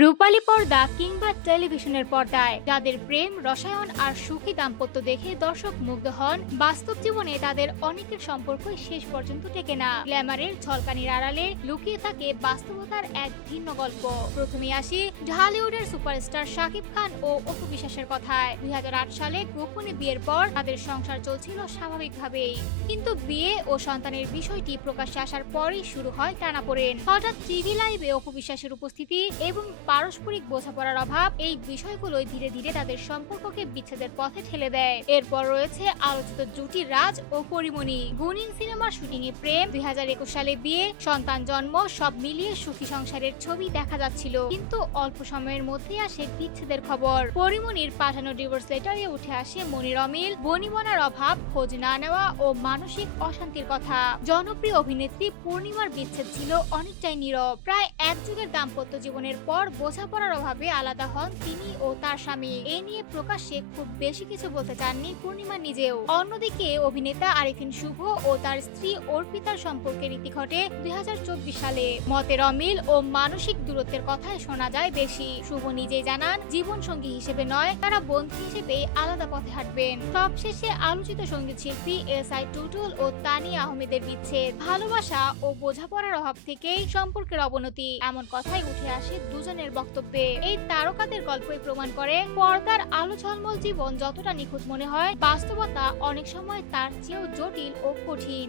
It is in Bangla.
রূপালী পর্দা কিংবা টেলিভিশনের পর্দায় যাদের প্রেম রসায়ন আর সুখী দাম্পত্য দেখে দর্শক মুগ্ধ হন, বাস্তব জীবনে তাদের অনেকের সম্পর্কই শেষ পর্যন্ত টেকে না। গ্ল্যামারের ঝলকানির আড়ালে লুকিয়ে থাকে বাস্তবতার এক ভিন্ন গল্প। প্রথমে আসি ঢালিউডের সুপারস্টার শাকিব খান ও অপু বিশ্বাসের কথায়। 2008 সালে গোপনে বিয়ের পর তাদের সংসার চলছিল স্বাভাবিকভাবেই, কিন্তু বিয়ে ও সন্তানের বিষয়টি প্রকাশ্যে আসার পরই শুরু হয় টানাপোড়েন। হঠাৎ টিভি লাইভে অপু বিশ্বাসের উপস্থিতি এবং পারস্পরিক বোঝাপড়ার অভাব, এই বিষয়গুলোই ধীরে ধীরে তাদের সম্পর্ককে বিচ্ছেদের পথে ঠেলে দেয়। এরপর রয়েছে আলোচিত জুটি রাজ ও পরিমণি। গুণিন সিনেমার শুটিং এ প্রেম, 2021 সালে বিয়ে, সন্তান জন্ম, সব মিলিয়ে সুখী সংসারের ছবি দেখা যাচ্ছিল, কিন্তু অল্প সময়ের মধ্যে আসে বিচ্ছেদের খবর। পরিমণির পাঠানো ডিভোর্স লেটারে উঠে আসে মনির অমিল, বনিবনার অভাব, খোঁজ না নেওয়া ও মানসিক অশান্তির কথা। জনপ্রিয় অভিনেত্রী পূর্ণিমার বিচ্ছেদ ছিল অনেকটাই নীরব। প্রায় এক যুগের দাম্পত্য জীবনের পর বোঝাপড়ার অভাবে আলাদা হন তিনি ও তার স্বামী। এ নিয়ে প্রকাশ্যে খুব বেশি কিছু বলতে চাননি পূর্ণিমা নিজেও। অন্যদিকে অভিনেতা আরিফিন শুভ ও তার স্ত্রী অর্পিতার সম্পর্কে রীতি ঘটে 2024 সালে। মতের অমিল ও মানসিক দূরত্বের কথাই শোনা যায় বেশি। শুভ নিজেই জানান, জীবন সঙ্গী হিসেবে নয়, তারা বন্ধু হিসেবে আলাদা পথে হাঁটবেন। সবশেষে আলোচিত সঙ্গীত শিল্পী এসআই টুটুল ও তানিয়া আহমেদের বিচ্ছেদ, ভালোবাসা ও বোঝাপড়ার অভাব থেকেই সম্পর্কের অবনতি, এমন কথাই উঠে আসে দুজনের বক্তব্যে। এই তারকাদের গল্পই প্রমাণ করে, পর্দার আলো ঝলমল জীবন যতটা নিখুঁত মনে হয়, বাস্তবতা অনেক সময় তার চেয়েও জটিল ও কঠিন।